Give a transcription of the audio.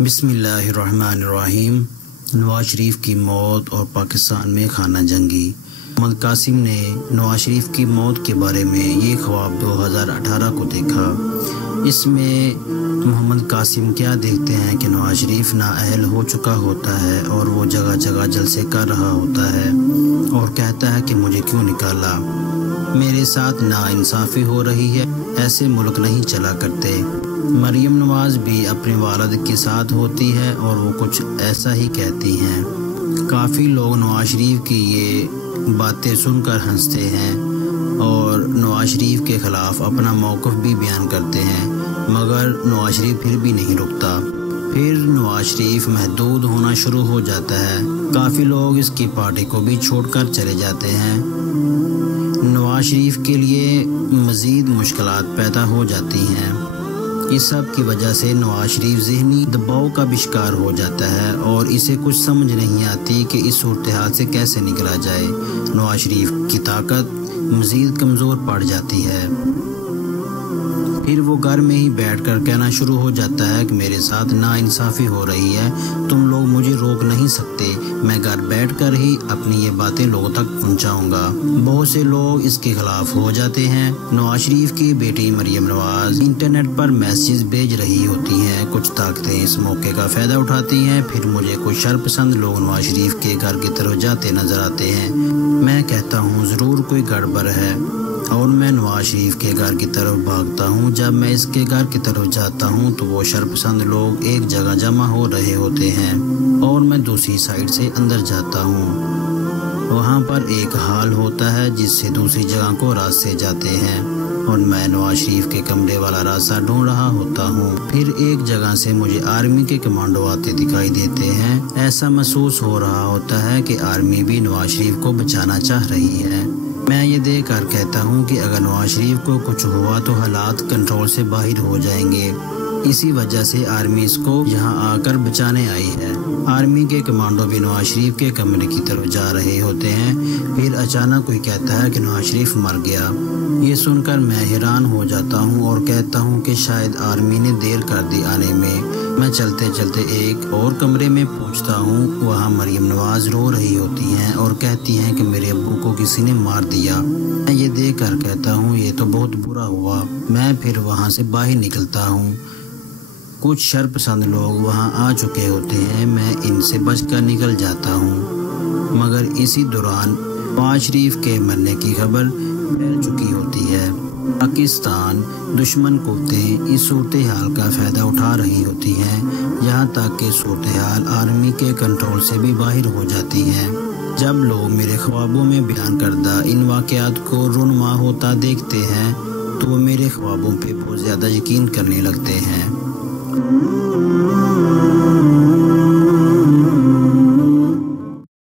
بسم اللہ الرحمن الرحیم۔ نواز شریف کی موت اور پاکستان میں خانہ جنگی۔ محمد قاسم نے نواز شریف کی موت کے بارے میں یہ خواب 2018 کو دیکھا۔ اس میں محمد قاسم کیا دیکھتے ہیں کہ نواز شریف نااہل ہو چکا ہوتا ہے اور وہ جگہ جگہ جلسے کر رہا ہوتا ہے اور کہتا ہے کہ مجھے کیوں نکالا، میرے ساتھ ناانصافی ہو رہی ہے، ایسے ملک نہیں چلا کرتے۔ مریم نواز بھی اپنے والد کے ساتھ ہوتی ہے اور وہ کچھ ایسا ہی کہتی ہیں۔ کافی لوگ نواز شریف کی یہ باتیں سن کر ہنستے ہیں اور نواز شریف کے خلاف اپنا موقف بھی بیان کرتے ہیں، مگر نواز شریف پھر بھی نہیں رکتا۔ پھر نواز شریف محدود ہونا شروع ہو جاتا ہے، کافی لوگ اس کی پارٹی کو بھی چھوڑ کر چلے جاتے ہیں۔ نواز شریف کے لیے مزید مشکلات پیدا ہو جاتی ہیں۔ اس سب کی وجہ سے نواز شریف ذہنی دباؤ کا بھی شکار ہو جاتا ہے اور اسے کچھ سمجھ نہیں آتی کہ اس صورتحال سے کیسے نکلا جائے۔ نواز شریف کی طاقت مزید کمزور پڑ جاتی ہے۔ پھر وہ گھر میں ہی بیٹھ کر کہنا شروع ہو جاتا ہے کہ میرے ساتھ ناانصافی ہو رہی ہے، تم لوگ مجھے روک نہیں سکتے، میں گھر بیٹھ کر ہی اپنی یہ باتیں لوگوں تک پہنچاؤں گا۔ بہت سے لوگ اس کے خلاف ہو جاتے ہیں۔ نواز شریف کی بیٹی مریم نواز انٹرنیٹ پر میسیج بھیج رہی ہوتی ہیں، کچھ طاقتیں اس موقع کا فائدہ اٹھاتی ہیں۔ پھر مجھے کچھ شرپسند لوگ نواز شریف کے گھر کی طرف جاتے نظر آتے ہیں۔ میں کہتا ہوں ضرور کوئی گڑبڑ ہے اور میں نواز شریف کے گھر کی طرف بھاگتا ہوں۔ جب میں اس کے گھر کی طرف جاتا ہوں تو وہ شرپسند لوگ ایک جگہ جمع ہو رہے ہوتے ہیں اور میں دوسری سائڈ سے اندر جاتا ہوں۔ وہاں پر ایک ہال ہوتا ہے جس سے دوسری جگہ کو راستے جاتے ہیں اور میں نواز شریف کے کمرے والا راستہ ڈھونڈ رہا ہوتا ہوں۔ پھر ایک جگہ سے مجھے آرمی کے کمانڈو آتے دکھائی دیتے ہیں۔ ایسا محسوس ہو رہا ہوتا ہے کہ آرمی بھی نواز شریف کو بچانا چاہ رہی ہے۔ میں یہ دیکھ کر کہتا ہوں کہ اگر نواز شریف کو کچھ ہوا تو حالات کنٹرول سے باہر ہو جائیں گے، اسی وجہ سے آرمی اس کو یہاں آ کر بچانے آئی ہے۔ آرمی کے کمانڈو بھی نواز شریف کے کمرے کی طرف جا رہے ہوتے ہیں۔ پھر اچانک کوئی کہتا ہے کہ نواز شریف مر گیا۔ یہ سن کر میں حیران ہو جاتا ہوں اور کہتا ہوں کہ شاید آرمی نے دیر کر دی آنے میں۔ میں چلتے چلتے ایک اور کمرے میں پہنچتا ہوں، وہاں مریم نواز رو رہی ہوتی ہیں اور کہتی ہیں کہ میرے ابو کو کسی نے مار دیا۔ میں یہ دیکھ کر کہتا ہوں یہ تو بہت برا ہوا۔ میں پھر وہاں سے باہر نکلتا ہوں۔ کچھ شرپسند لوگ وہاں آ چکے ہوتے ہیں، میں ان سے بچ کر نکل جاتا ہوں، مگر اسی دوران نواز شریف کے مرنے کی خبر پھیل چکی ہوتی ہے۔ پاکستان دشمن قوتیں اس صورتحال کا فائدہ اٹھا رہی ہوتی ہیں، یہاں تک کہ صورتحال آرمی کے کنٹرول سے بھی باہر ہو جاتی ہے۔ جب لوگ میرے خوابوں میں بیان کردہ ان واقعات کو رونما ہوتا دیکھتے ہیں تو وہ میرے خوابوں پہ بہت زیادہ یقین کرنے لگتے ہیں۔